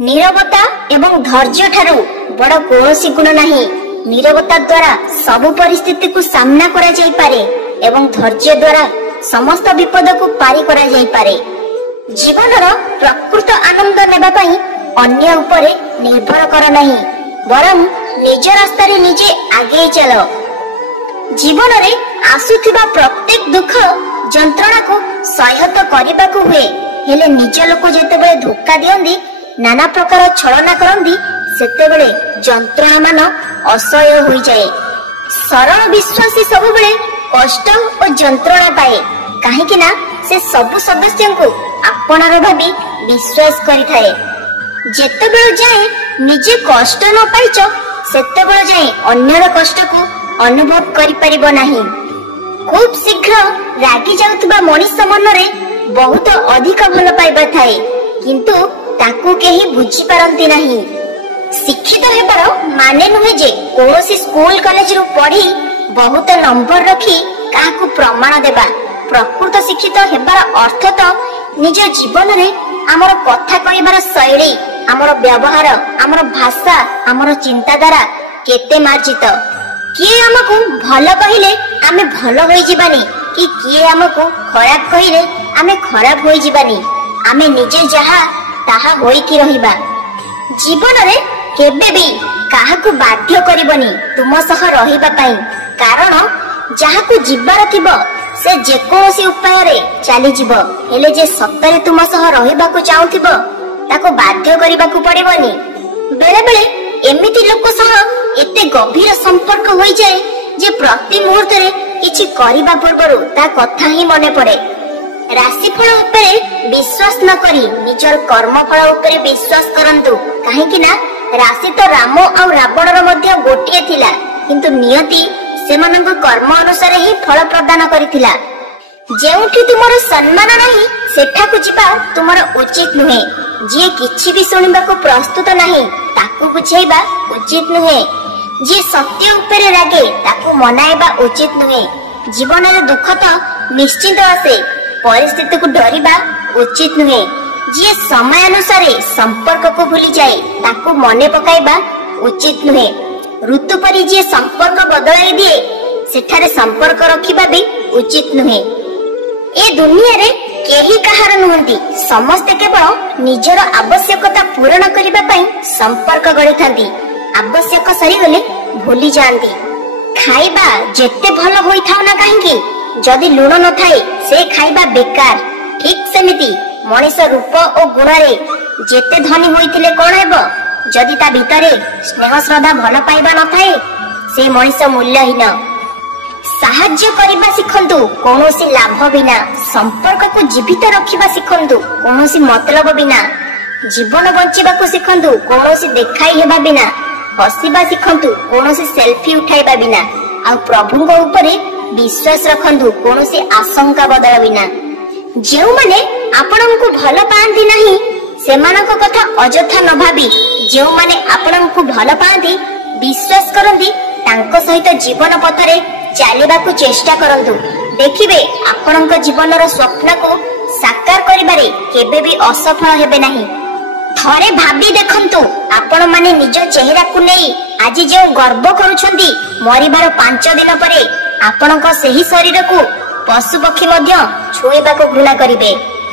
नीरवता एवं धैर्य ठारू बड़ कौनसी गुण नहीं। नीरवता द्वारा सबु परिस्थिति को सामना करा जाई पारे एवं धैर्य द्वारा समस्त विपद को पारी करा जाई पारे। जीवनर प्रकृत आनंद नेबा पई अन्य उपरे निर्भर कर नहीं, बरं निज रास्ता रे निजे आगे चलो। जीवन रे आसुथिबा प्रत्येक दुख जंत्रणा को सह्यत करबा को हुए, हेले निज लोक जेतेबेले धोखा दियंदी नाना प्रकार छलना करंदी सेतेबेले जंत्रणा मान असह्य होई जाए। सरल विश्वासी सबुबेले कष्ट और जंत्रणा पाए, काहेकि ना से सबु सदस्य को आपणार भाबी विश्वास करिथाए। जेतेबेले जाए निजे कष्ट न पाइछ सेतेबेले जाए अन्यर कष्ट को अनुभव करि परिबो नाही। खूब शीघ्र रागी जाउतबा मनुष्य मनरे बहुत अधिक भल पाइबा थाए, किंतु ताकू केही बुझी पारंती नाही। शिक्षित हेबार माने नुहे जे कोनोसी स्कूल कॉलेज रु पढ़ी बहुत नंबर रखी काहाकू प्रमाण देबा। प्रकृत शिक्षित हेबार अर्थ तो निज जीवन रे हमर कथा कहिबार शैली, हमर व्यवहार, हमर भाषा, हमर चिंताधारा केते मार्जित। किए हमको भल कहिले आमे भल होई जिबानी, कि किए हमको खराब कहिले आमे खराब होई जिबानी। आमे निजे जहा ताहा होई कि रहिबा। जीवन रे केबे भी काहाकू बाध्य करिबनी तुम सह रहिबा पई, कारण जाहाकू जिबार थिबो से जेकोसी उपाय रे चली जिवो, हेले जे सत्तरे तुम सह रहिबा को चाहुथिबो ताको बाध्य करिबा को पड़िबनी। बेले बेले एमिति लोक सह एते गभीर संपर्क होई जाए जे प्रति मुहूर्त रे किछि करिबा पूर्वरु ता कथा ही मने पड़े। राशिफल उपरे विश्वास न करी निजर कर्मफल उपरे विश्वास करंतु, काहेकि ना राशि तो राम और रावण रो मध्य गोटिए थिला, किंतु नियति सेमानक कर्म अनुसार ही फल प्रदान करिथिला। जेउठी तुमर सम्मान नाही सेठाकू जिबा तुमर उचित नुहे। जे किछि भी सुनिबा को प्रस्तुत नाही ताकू बुझाइबा उचित नुहे। जे सत्य उपरे रागे ताकू मनाइबा उचित नुहे। जीवन रे दुख तो निश्चित आसे, परिस्थिति को डरिबा उचित नुहे। जे समय अनुसार संपर्क को भूली जाए ताकू मने पकाइबा उचित नुहे। ऋतु परि जे संपर्क बदलाई दिए सेठारे संपर्क रखिबा भी उचित नुहे। ए दुनिया रे केही कहार नुहंती, समस्त केवल निजर आवश्यकता पूर्ण करिबा पई संपर्क गढ़िथांती। आवश्यक सरी गले भूली जांती। खाइबा जेते भल होई थाउ ना काहेकि जदि लुण न थाए से खाइबा बेकार। ठीक सेमिति मनीष रूप और गुण रे जेते धनी होइथिले कोन हेबो, जदि ता भितरे स्नेह श्रद्धा भल पाइबा न थाए से मनीष मूल्यहीन। साहाय्य करिबा सिखंतु कोनोसी लाभ बिना। संपर्क को जीवित रखिबा सिखंतु कोनोसी मतलब बिना। जीवन बंचिबा को सिखंतु कोनोसी देखाई हेबा बिना। हसिबा सिखंतु कोनोसी सेल्फी उठाइबा बिना। आ प्रभुଙ୍କ उपरे विश्वास रखंतु कोनोसी आशंका बदल बिना। जेउ माने आपनଙ୍କୁ भल पांती नाही सेमानक कथा अजथा न भाबी जेउ माने आपनଙ୍କୁ भल पांती विश्वास करंती तांको सहित जीवन पथरे चालिबा को चेष्टा करंतु। देखिबे आपनଙ୍କ जीवनर स्वप्न को साकार करिबारे केबे भी असफल हेबे नाही। थरे भाबी देखंतु आपण माने निज चेहरा को नै आज जे गर्व करूछंती मरिबार 5 दिन परे आपनक सेही शरीर को पशु पक्षी मध्य छुईबा को घृणा करिवे।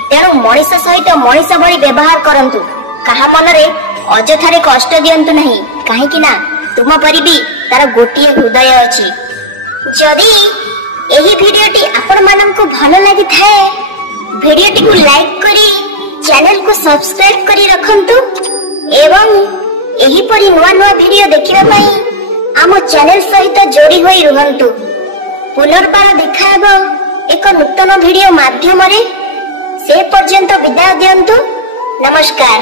तेणु मनीष सहित मनीष भली व्यवहार करंतु। कहा मनरे अजथारे कष्ट दियंतु नहीं, काहेकि ना तुम परि भी तार गोटिए हृदय अछि। जदि एही भिडियोटी आपण माननकु भल लागि थाए भिडियोटी को लाइक करी चैनल को सब्सक्राइब करी रखंतु एवं एही परि नुवा नुवा वीडियो देखिबा पई आम चैनल सहित जोड़ी होई रहंतु। पुनर्बार देखा हेबो एक नूतन वीडियो माध्यम रे। से पर्यंत विदाय दियंतु। नमस्कार।